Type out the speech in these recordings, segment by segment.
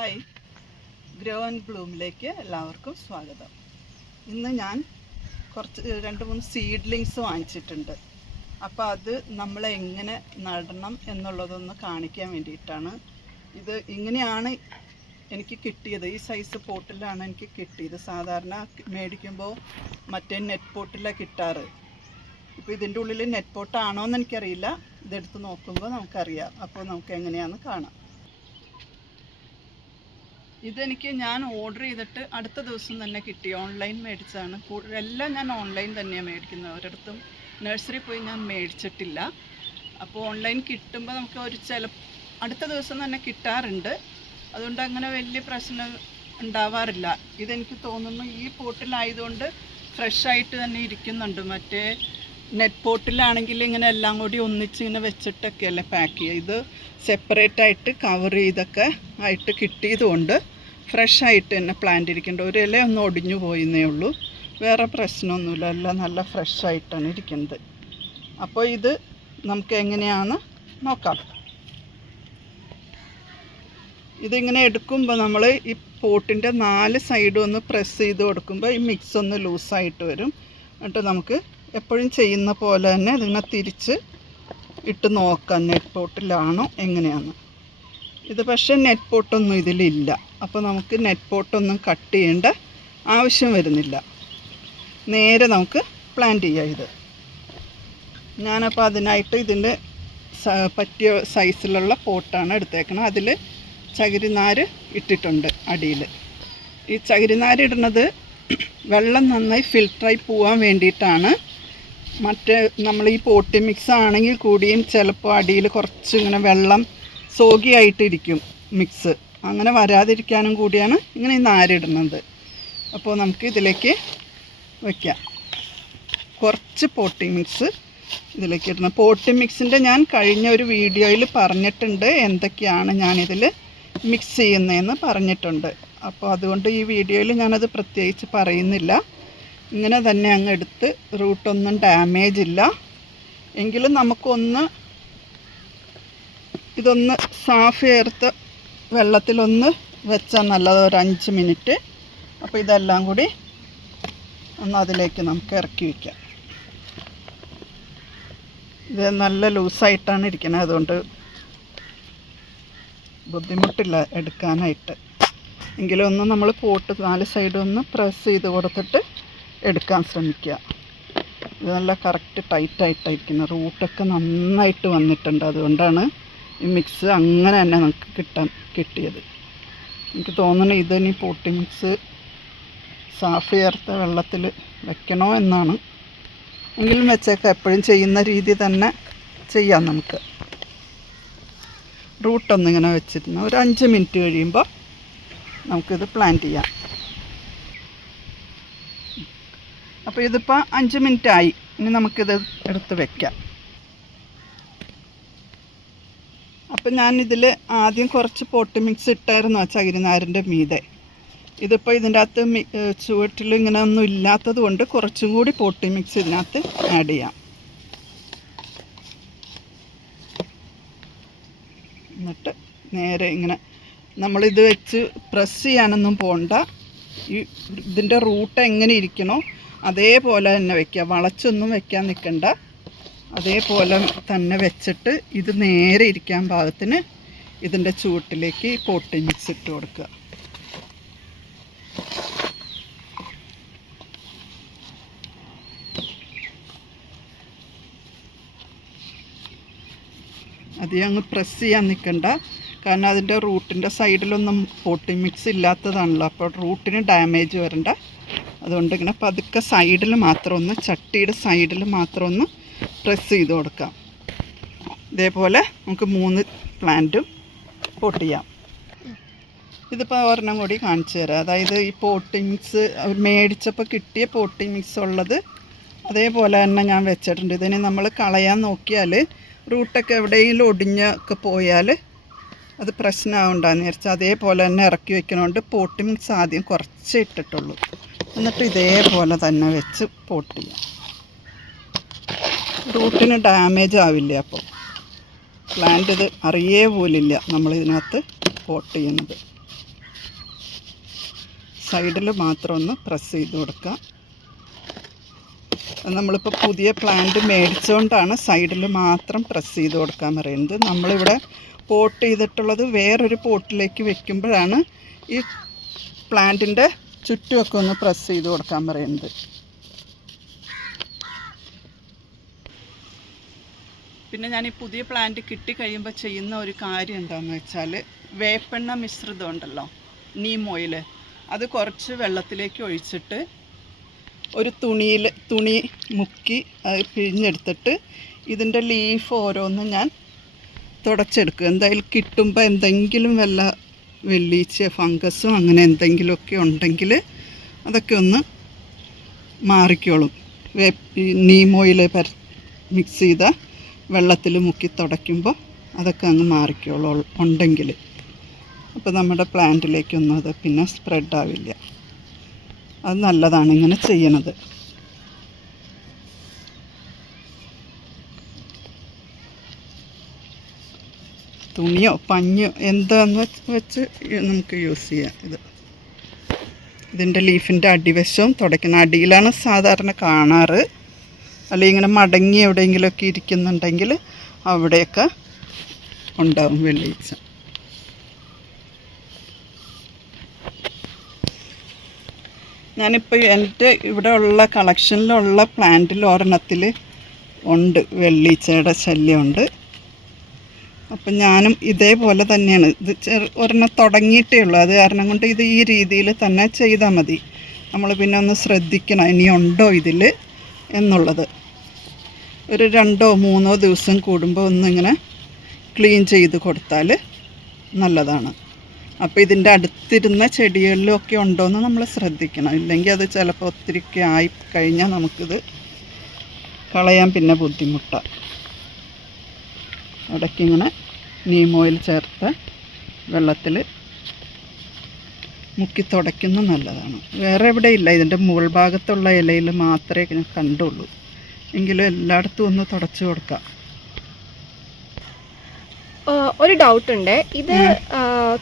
Hi grow and ബ്ലൂമിലേക്ക് എല്ലാവർക്കും സ്വാഗതം. ഇന്ന് ഞാൻ കുറച്ച് രണ്ട് മൂന്ന് സീഡ്ലിങ്സ് വാങ്ങിച്ചിട്ടുണ്ട്. അപ്പോൾ അത് നമ്മൾ എങ്ങനെ നടണം എന്നുള്ളതൊന്ന് കാണിക്കാൻ വേണ്ടിയിട്ടാണ്. ഇത് ഇങ്ങനെയാണ് എനിക്ക് കിട്ടിയത്. ഈ സൈസ് പോട്ടിലാണ് എനിക്ക് കിട്ടിയത്. സാധാരണ മേടിക്കുമ്പോൾ മറ്റേ നെറ്റ് പോട്ടിലാണ് കിട്ടാറ്. ഇപ്പോൾ ഇതിന്റെ ഉള്ളിൽ നെറ്റ് പോട്ടാണോ എന്ന് എനിക്കറിയില്ല. ഇതെടുത്ത് നോക്കുമ്പോൾ നമുക്കറിയാം. അപ്പോൾ നമുക്ക് എങ്ങനെയാണെന്ന് കാണാം. ഇതെനിക്ക് ഞാൻ ഓർഡർ ചെയ്തിട്ട് അടുത്ത ദിവസം തന്നെ കിട്ടി. ഓൺലൈൻ മേടിച്ചാണ് എല്ലാം ഞാൻ ഓൺലൈൻ തന്നെയാണ് മേടിക്കുന്നത്. ഒരിടത്തും നഴ്സറി പോയി ഞാൻ മേടിച്ചിട്ടില്ല. അപ്പോൾ ഓൺലൈൻ കിട്ടുമ്പോൾ നമുക്ക് ഒരു ചില അടുത്ത ദിവസം തന്നെ കിട്ടാറുണ്ട്. അതുകൊണ്ട് അങ്ങനെ വലിയ പ്രശ്നം ഉണ്ടാവാറില്ല. ഇതെനിക്ക് തോന്നുന്നു ഈ പോട്ടിലായതുകൊണ്ട് ഫ്രഷായിട്ട് തന്നെ ഇരിക്കുന്നുണ്ട്. മറ്റേ നെറ്റ് പോട്ടിലാണെങ്കിൽ ഇങ്ങനെ എല്ലാം കൂടി ഒന്നിച്ച് ഇങ്ങനെ വെച്ചിട്ടൊക്കെയല്ലേ പാക്ക് ചെയ്യുക. ഇത് സെപ്പറേറ്റ് ആയിട്ട് കവർ ചെയ്തൊക്കെ ആയിട്ട് കിട്ടിയതുകൊണ്ട്. ഫ്രഷ് ആയിട്ട് തന്നെ പ്ലാന്റ് ഇരിക്കേണ്ട ഒരു ഇല ഒന്ന് ഒടിഞ്ഞു പോയിന്നേ ഉള്ളൂ. വേറെ പ്രശ്നമൊന്നുമില്ല. എല്ലാം നല്ല ഫ്രഷായിട്ടാണ് ഇരിക്കുന്നത്. അപ്പോൾ ഇത് നമുക്ക് എങ്ങനെയാണ് നോക്കാം. ഇതിങ്ങനെ എടുക്കുമ്പോൾ നമ്മൾ ഈ പോട്ടിന്റെ നാല് സൈഡും ഒന്ന് പ്രസ് ചെയ്ത് കൊടുക്കുമ്പോൾ ഈ മിക്സ് ഒന്ന് ലൂസായിട്ട് വരും. എന്നിട്ട് നമുക്ക് എപ്പോഴും ചെയ്യുന്ന പോലെ തന്നെ ഇതിങ്ങനെ തിരിച്ച് ഇട്ട് നോക്കാം. നെറ്റ് പോട്ടിലാണോ എങ്ങനെയാണ് ഇത് പക്ഷേ നെറ്റ് പോട്ടൊന്നും ഇതിലില്ല. അപ്പോൾ നമുക്ക് നെറ്റ് പോട്ടൊന്നും കട്ട് ചെയ്യേണ്ട ആവശ്യം വരുന്നില്ല. നേരെ നമുക്ക് പ്ലാന്റ് ചെയ്യാം ഇത്. ഞാനപ്പോൾ അതിനായിട്ട് ഇതിന്റെ പറ്റിയ സൈസിലുള്ള പോട്ടാണ് എടുത്തേക്കുന്നത് അതിൽ ചകിരിനാര് ഇട്ടിട്ടുണ്ട് അടിയിൽ ഈ ചകിരിനാര് ഇടുന്നത് വെള്ളം നന്നായി ഫിൽട്ടറായി പോകാൻ വേണ്ടിയിട്ടാണ്. മറ്റേ നമ്മൾ ഈ പോട്ടി മിക്സ് ആണെങ്കിൽ കൂടിയും ചിലപ്പോൾ അടിയിൽ കുറച്ച് ഇങ്ങനെ വെള്ളം സോഗിയായിട്ടിരിക്കും മിക്സ് അങ്ങനെ വരാതിരിക്കാനും കൂടിയാണ് ഇങ്ങനെ ഈ നാരിടുന്നത് അപ്പോൾ നമുക്ക് ഇതിലേക്ക് വയ്ക്കാം കുറച്ച് പോട്ടി മിക്സ് ഇതിലേക്ക് ഇടണം പോട്ടി മിക്സിന്റെ ഞാൻ കഴിഞ്ഞ ഒരു വീഡിയോയിൽ പറഞ്ഞിട്ടുണ്ട് എന്തൊക്കെയാണ് ഞാനിതിൽ മിക്സ് ചെയ്യുന്നതെന്ന് പറഞ്ഞിട്ടുണ്ട്. അപ്പോൾ അതുകൊണ്ട് ഈ വീഡിയോയിൽ ഞാനത് പ്രത്യേകിച്ച് പറയുന്നില്ല. ഇങ്ങനെ തന്നെ അങ്ങ് എടുത്ത് റൂട്ടൊന്നും ഡാമേജ് ഇല്ല. എങ്കിലും നമുക്കൊന്ന് ഇതൊന്ന് സാഫ് ചേർത്ത് വെള്ളത്തിലൊന്ന് വെച്ചാൽ നല്ലത് ഒരു അഞ്ച് മിനിറ്റ്. അപ്പോൾ ഇതെല്ലാം കൂടി ഒന്ന് അതിലേക്ക് നമുക്ക് ഇറക്കി വയ്ക്കാം. ഇത് നല്ല ലൂസായിട്ടാണ് ഇരിക്കുന്നത്. അതുകൊണ്ട് ബുദ്ധിമുട്ടില്ല എടുക്കാനായിട്ട്. എങ്കിലും ഒന്ന് നമ്മൾ പോട്ട് നാല് സൈഡും ഒന്ന് പ്രസ് ചെയ്ത് കൊടുത്തിട്ട് എടുക്കാൻ ശ്രമിക്കുക. ഇത് നല്ല കറക്റ്റ് ടൈറ്റായിട്ടായിരിക്കുന്നത് റൂട്ടൊക്കെ നന്നായിട്ട് വന്നിട്ടുണ്ട്. അതുകൊണ്ടാണ് മിക്സ് അങ്ങനെ തന്നെ നമുക്ക് കിട്ടാൻ കിട്ടിയത്. എനിക്ക് തോന്നുന്നു ഇതിനി പൊട്ടി മിക്സ് സാഫ് ചേർത്ത വെള്ളത്തിൽ വെക്കണോ എന്നാണ്. എങ്കിലും വെച്ചേക്കാം. എപ്പോഴും ചെയ്യുന്ന രീതി തന്നെ ചെയ്യാം നമുക്ക്. റൂട്ടൊന്നിങ്ങനെ വെച്ചിരുന്ന. ഒരു അഞ്ച് മിനിറ്റ് കഴിയുമ്പോൾ നമുക്കിത് പ്ലാൻ ചെയ്യാം. അപ്പോൾ ഇതിപ്പോൾ അഞ്ച് മിനിറ്റ് ആയി. ഇനി നമുക്കിത് എടുത്ത് വെക്കാം. അപ്പം ഞാനിതിൽ ആദ്യം കുറച്ച് പോട്ട് മിക്സ് ഇട്ടായിരുന്നു ആ ചകിരിനാരിന്റെ മീതെ. ഇതിപ്പോൾ ഇതിന്റെ അകത്ത് ചുവട്ടിൽ ഇങ്ങനെ ഒന്നും ഇല്ലാത്തത് കൊണ്ട് കുറച്ചും കൂടി പോട്ടി മിക്സ് ഇതിനകത്ത് ആഡ് ചെയ്യാം. എന്നിട്ട് നേരെ ഇങ്ങനെ നമ്മളിത് വെച്ച് പ്രസ് ചെയ്യാനൊന്നും പോണ്ട. ഈ ഇതിന്റെ റൂട്ട് എങ്ങനെ ഇരിക്കണോ അതേപോലെ തന്നെ വെക്കുക. വളച്ചൊന്നും വെക്കാൻ നിൽക്കണ്ട. അതേപോലെ തന്നെ വെച്ചിട്ട് ഇത് നേരെ ഇരിക്കാൻ പാകത്തിന് ഇതിന്റെ ചൂട്ടിലേക്ക് ഈ മിക്സ് ഇട്ട് കൊടുക്കുക. അധികം അങ്ങ് പ്രസ് ചെയ്യാൻ നിൽക്കണ്ട. കാരണം അതിന്റെ റൂട്ടിന്റെ സൈഡിലൊന്നും പോട്ടി മിക്സ് ഇല്ലാത്തതാണല്ലോ. അപ്പോൾ റൂട്ടിന് ഡാമേജ് വരണ്ട. അതുകൊണ്ട് ഇങ്ങനെ പതുക്കെ സൈഡിൽ മാത്രം ഒന്ന് ചട്ടിയുടെ സൈഡിൽ മാത്രം ഒന്ന് പ്രസ് ചെയ്ത് കൊടുക്കാം. ഇതേപോലെ നമുക്ക് മൂന്ന് പ്ലാന്റും പോട്ട് ചെയ്യാം. ഇതിപ്പോൾ ഒരെണ്ണം കൂടി കാണിച്ചു തരാം. അതായത് ഈ പോട്ടിങ്സ് മേടിച്ചപ്പോൾ കിട്ടിയ പോട്ടിങ്സ് മിക്സ് ഉള്ളത് അതേപോലെ തന്നെ ഞാൻ വെച്ചിട്ടുണ്ട്. ഇതിന് നമ്മൾ കളയാൻ നോക്കിയാൽ റൂട്ടൊക്കെ എവിടെയെങ്കിലും ഒടിഞ്ഞൊക്കെ പോയാൽ അത് പ്രശ്നമാവുണ്ടാന്ന് വിചാരിച്ചാൽ അതേപോലെ തന്നെ ഇറക്കി വെക്കണോണ്ട് പോട്ടിങ്സ് ആദ്യം കുറച്ച് ഇട്ടിട്ടുള്ളൂ. എന്നിട്ട് ഇതേപോലെ തന്നെ വെച്ച് പോട്ട് ചെയ്യാം. റൂട്ടിന് ഡാമേജ് ആവില്ല അപ്പോൾ? പ്ലാന്റ് ഇത് അറിയേ പോലില്ല നമ്മൾ ഇതിനകത്ത് പോട്ട് ചെയ്യുന്നത് സൈഡിൽ മാത്രം ഒന്ന് പ്രസ് ചെയ്ത് കൊടുക്കുക നമ്മളിപ്പോൾ പുതിയ പ്ലാന്റ് മേടിച്ചുകൊണ്ടാണ് സൈഡിൽ മാത്രം പ്രസ് ചെയ്ത് കൊടുക്കാൻ പറയുന്നത്. നമ്മളിവിടെ പോട്ട് ചെയ്തിട്ടുള്ളത് വേറൊരു പോട്ടിലേക്ക് വെക്കുമ്പോഴാണ് ഈ പ്ലാന്റിന്റെ ചുറ്റുമൊക്കെ ഒന്ന് പ്രസ് ചെയ്ത് കൊടുക്കാൻ പറയുന്നത്. പിന്നെ ഞാൻ ഈ പുതിയ പ്ലാന്റ് കിട്ടിക്കഴിയുമ്പോൾ ചെയ്യുന്ന ഒരു കാര്യം എന്താണെന്ന് വെച്ചാൽ വേപ്പെണ്ണ മിശ്രിതം ഉണ്ടല്ലോ നീം ഓയിൽ അത് കുറച്ച് വെള്ളത്തിലേക്ക് ഒഴിച്ചിട്ട് ഒരു തുണിയിൽ തുണി മുക്കി അത് പിഴിഞ്ഞെടുത്തിട്ട് ഇതിന്റെ ലീഫ് ഓരോന്നും ഞാൻ തുടച്ചെടുക്കും. എന്തായാലും കിട്ടുമ്പോൾ എന്തെങ്കിലും വല്ല വെള്ളീച്ച ഫംഗസും അങ്ങനെ എന്തെങ്കിലുമൊക്കെ ഉണ്ടെങ്കിൽ അതൊക്കെ ഒന്ന് മാറിക്കോളും. വേ നീമോയിൽ പര മിക്സ് ചെയ്ത വെള്ളത്തിൽ മുക്കി തുടയ്ക്കുമ്പോൾ അതൊക്കെ അങ്ങ് മാറിക്കോളൂ ഉണ്ടെങ്കിൽ. അപ്പോൾ നമ്മുടെ പ്ലാന്റിലേക്കൊന്നും അത് പിന്നെ സ്പ്രെഡ് ആവില്ല. അത് നല്ലതാണ് ഇങ്ങനെ ചെയ്യണത്. തുണിയോ പഞ്ഞോ എന്താന്ന് വെച്ച് നമുക്ക് യൂസ് ചെയ്യാം ഇത്. ഇതിന്റെ ലീഫിന്റെ അടിവശവും തുടയ്ക്കണം. അടിയിലാണ് സാധാരണ കാണാറ്. അല്ലെങ്കിൽ ഇങ്ങനെ മടങ്ങി എവിടെയെങ്കിലുമൊക്കെ ഇരിക്കുന്നുണ്ടെങ്കിൽ അവിടെയൊക്കെ ഉണ്ടാവും വെള്ളീച്ച ഞാനിപ്പോൾ എന്റെ ഇവിടെ ഉള്ള കളക്ഷനിലുള്ള പ്ലാന്റിൽ ഒരെണ്ണത്തിൽ ഉണ്ട് വെള്ളീച്ചയുടെ ശല്യമുണ്ട്. അപ്പം ഞാനും ഇതേപോലെ തന്നെയാണ്. ഇത് ചെറു ഒരെണ്ണം തുടങ്ങിയിട്ടേ ഉള്ളൂ. അത് കാരണം കൊണ്ട് ഇത് ഈ രീതിയിൽ തന്നെ ചെയ്താൽ മതി. നമ്മൾ പിന്നെ ഒന്ന് ശ്രദ്ധിക്കണം ഇനിയുണ്ടോ ഇതിൽ എന്നുള്ളത്. ഒരു രണ്ടോ മൂന്നോ ദിവസം കൂടുമ്പോൾ ഒന്നിങ്ങനെ ക്ലീൻ ചെയ്ത് കൊടുത്താൽ നല്ലതാണ്. അപ്പോൾ ഇതിന്റെ അടുത്തിരുന്ന ചെടികളിലും ഒക്കെ ഉണ്ടോയെന്ന് നമ്മൾ ശ്രദ്ധിക്കണം. ഇല്ലെങ്കിൽ അത് ചിലപ്പോൾ ഒത്തിരി ആയി കഴിഞ്ഞാൽ നമുക്കിത് കളയാൻ പിന്നെ ബുദ്ധിമുട്ടാണ് ഇടയ്ക്കിങ്ങനെ നീം ഓയിൽ ചേർത്ത് വെള്ളത്തിൽ മുക്കി തുടയ്ക്കുന്നത് നല്ലതാണ്. വേറെ എവിടെയില്ല. ഇതിന്റെ മുകൾ ഭാഗത്തുള്ള ഇലയിൽ മാത്രമേ കണ്ടുള്ളൂ. എങ്കിലും എല്ലായിടത്തും ഒന്ന് തുടച്ചു കൊടുക്കാം. ഒരു ഡൗട്ട് ഉണ്ട് ഇത്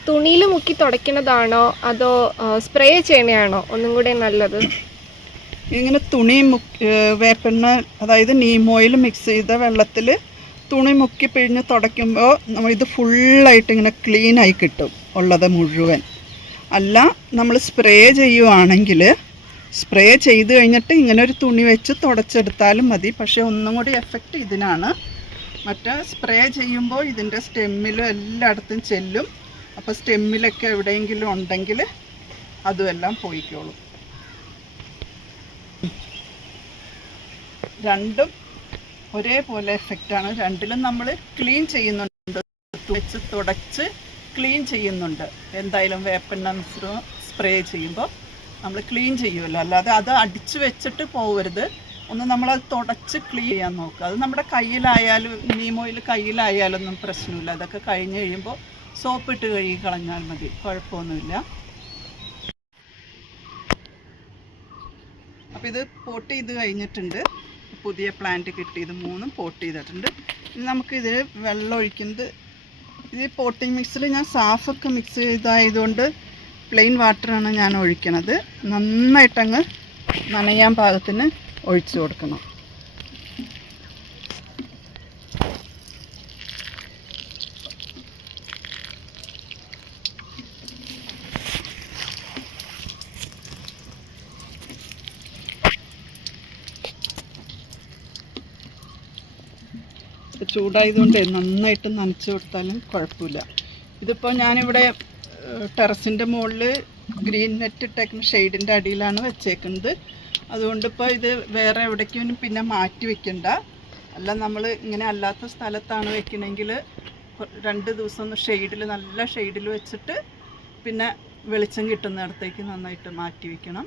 തുണിയിൽ മുക്കി തുടയ്ക്കുന്നതാണോ? അതോ സ്പ്രേ ചെയ്യണയാണോ? ഒന്നും കൂടെ നല്ലത്. ഇങ്ങനെ തുണി മുക്കി വേപ്പെണ്ണ അതായത് നീം ഓയിൽ മിക്സ് ചെയ്ത വെള്ളത്തിൽ തുണി മുക്കി പിഴിഞ്ഞ് തുടയ്ക്കുമ്പോൾ നമ്മൾ ഇത് ഫുള്ളായിട്ട് ഇങ്ങനെ ക്ലീനായി കിട്ടും ഉള്ളത് മുഴുവൻ. അല്ല നമ്മൾ സ്പ്രേ ചെയ്യുവാണെങ്കിൽ സ്പ്രേ ചെയ്ത് കഴിഞ്ഞിട്ട് ഇങ്ങനെ ഒരു തുണി വെച്ച് തുടച്ചെടുത്താലും മതി. പക്ഷേ ഒന്നും കൂടി എഫക്റ്റ് ഇതിനാണ്. മറ്റേ സ്പ്രേ ചെയ്യുമ്പോൾ ഇതിന്റെ സ്റ്റെമ്മിലും എല്ലായിടത്തും ചെല്ലും. അപ്പോൾ സ്റ്റെമ്മിലൊക്കെ എവിടെയെങ്കിലും ഉണ്ടെങ്കിൽ അതുമെല്ലാം പോയിക്കോളും. രണ്ടും ഒരേപോലെ എഫക്റ്റാണ് രണ്ടിലും നമ്മൾ ക്ലീൻ ചെയ്യുന്നുണ്ട്. വെച്ച് തുടച്ച് ക്ലീൻ ചെയ്യുന്നുണ്ട്. എന്തായാലും വേപ്പണ്ണ മിശ്രം സ്പ്രേ ചെയ്യുമ്പോൾ. നമ്മൾ ക്ലീൻ ചെയ്യുമല്ലോ അല്ലാതെ അത് അടിച്ചു വെച്ചിട്ട് പോകരുത് ഒന്ന് നമ്മളത് തുടച്ച് ക്ലീൻ ചെയ്യാൻ നോക്കുക. അത് നമ്മുടെ കയ്യിലായാലും നീമോയിൽ കയ്യിലായാലൊന്നും പ്രശ്നമില്ല. അതൊക്കെ കഴിഞ്ഞ് കഴിയുമ്പോൾ സോപ്പിട്ട് കഴുകി കളഞ്ഞാൽ മതി. കുഴപ്പമൊന്നുമില്ല. അപ്പോൾ ഇത് പോട്ട് ചെയ്ത് കഴിഞ്ഞിട്ടുണ്ട്. പുതിയ പ്ലാന്റ് കിട്ടിയത് മൂന്നും പോട്ട് ചെയ്തിട്ടുണ്ട്. ഇനി നമുക്കിതിൽ വെള്ളം ഒഴിക്കുന്നത്. ഇത് പോട്ടിംഗ് മിക്സിൽ ഞാൻ സാഫൊക്കെ മിക്സ് ചെയ്തായതുകൊണ്ട് പ്ലെയിൻ വാട്ടറാണ് ഞാൻ ഒഴിക്കണത്. നന്നായിട്ടങ്ങ് നനയാൻ പാകത്തിന് ഒഴിച്ചു കൊടുക്കണം. ചൂടായതുകൊണ്ട് നന്നായിട്ട് നനച്ചു കൊടുത്താലും കുഴപ്പമില്ല. ഇതിപ്പോൾ ഞാനിവിടെ ടെറസിന്റെ മുകളിൽ ഗ്രീൻ നെറ്റ് ഇട്ടേക്കുന്ന ഷെയ്ഡിന്റെ അടിയിലാണ് വെച്ചേക്കുന്നത്. അതുകൊണ്ട് ഇപ്പോൾ ഇത് വേറെ എവിടേക്കും പിന്നെ മാറ്റി വെക്കണ്ട. അല്ല നമ്മൾ ഇങ്ങനെ അല്ലാത്ത സ്ഥലത്താണ് വെക്കണമെങ്കിൽ രണ്ട് ദിവസം ഒന്ന് ഷെയ്ഡിൽ നല്ല ഷെയ്ഡിൽ വെച്ചിട്ട് പിന്നെ വെളിച്ചം കിട്ടുന്നിടത്തേക്ക് നന്നായിട്ട് മാറ്റി വെക്കണം.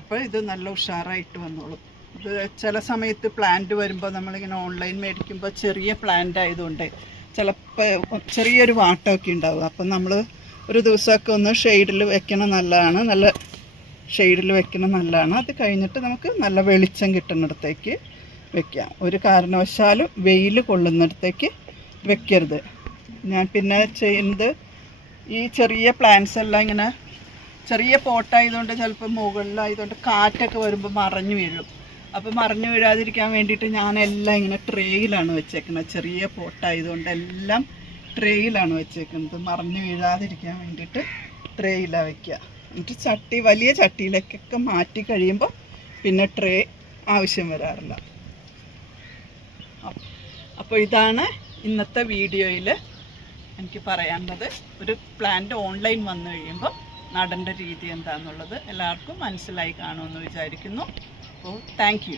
അപ്പോൾ ഇത് നല്ല ഉഷാറായിട്ട് വന്നോളും. ഇത് ചില സമയത്ത് പ്ലാന്റ് വരുമ്പോൾ നമ്മളിങ്ങനെ ഓൺലൈൻ മേടിക്കുമ്പോൾ ചെറിയ പ്ലാന്റ് ആയതുകൊണ്ട് ചിലപ്പോൾ ചെറിയൊരു വാട്ടമൊക്കെ ഉണ്ടാവും. അപ്പം നമ്മൾ ഒരു ദിവസമൊക്കെ ഒന്ന് ഷെയ്ഡിൽ വെക്കണം നല്ലതാണ്. നല്ല ഷെയ്ഡിൽ വെക്കണം നല്ലതാണ്. അത് കഴിഞ്ഞിട്ട് നമുക്ക് നല്ല വെളിച്ചം കിട്ടുന്നിടത്തേക്ക് വെക്കാം. ഒരു കാരണവശാലും വെയിൽ കൊള്ളുന്നിടത്തേക്ക് വെക്കരുത്. ഞാൻ പിന്നെ ചെയ്യുന്നത് ഈ ചെറിയ പ്ലാന്റ്സ് എല്ലാം ഇങ്ങനെ ചെറിയ പോട്ടായതുകൊണ്ട് ചിലപ്പോൾ മുകളിലായതുകൊണ്ട് കാറ്റൊക്കെ വരുമ്പോൾ മറഞ്ഞു വീഴും. അപ്പോൾ മറിഞ്ഞു വീഴാതിരിക്കാൻ വേണ്ടിയിട്ട് ഞാനെല്ലാം ഇങ്ങനെ ട്രേയിലാണ് വെച്ചേക്കുന്നത് ചെറിയ പോട്ടായതുകൊണ്ട് എല്ലാം ട്രേയിലാണ് വെച്ചേക്കുന്നത്. മറിഞ്ഞു വീഴാതിരിക്കാൻ വേണ്ടിയിട്ട് ട്രേയിലാണ് വെക്കുക. എന്നിട്ട് ചട്ടി വലിയ ചട്ടിയിലേക്കൊക്കെ മാറ്റി കഴിയുമ്പോൾ പിന്നെ ട്രേ ആവശ്യം വരാറില്ല. അപ്പോൾ ഇതാണ് ഇന്നത്തെ വീഡിയോയിൽ എനിക്ക് പറയാനുള്ളത്. ഒരു പ്ലാന്റ് ഓൺലൈൻ വന്നു കഴിയുമ്പോൾ നടേണ്ട രീതി എന്താണെന്നുള്ളത് എല്ലാവർക്കും മനസ്സിലായി കാണുമെന്ന് വിചാരിക്കുന്നു. അപ്പോൾ താങ്ക്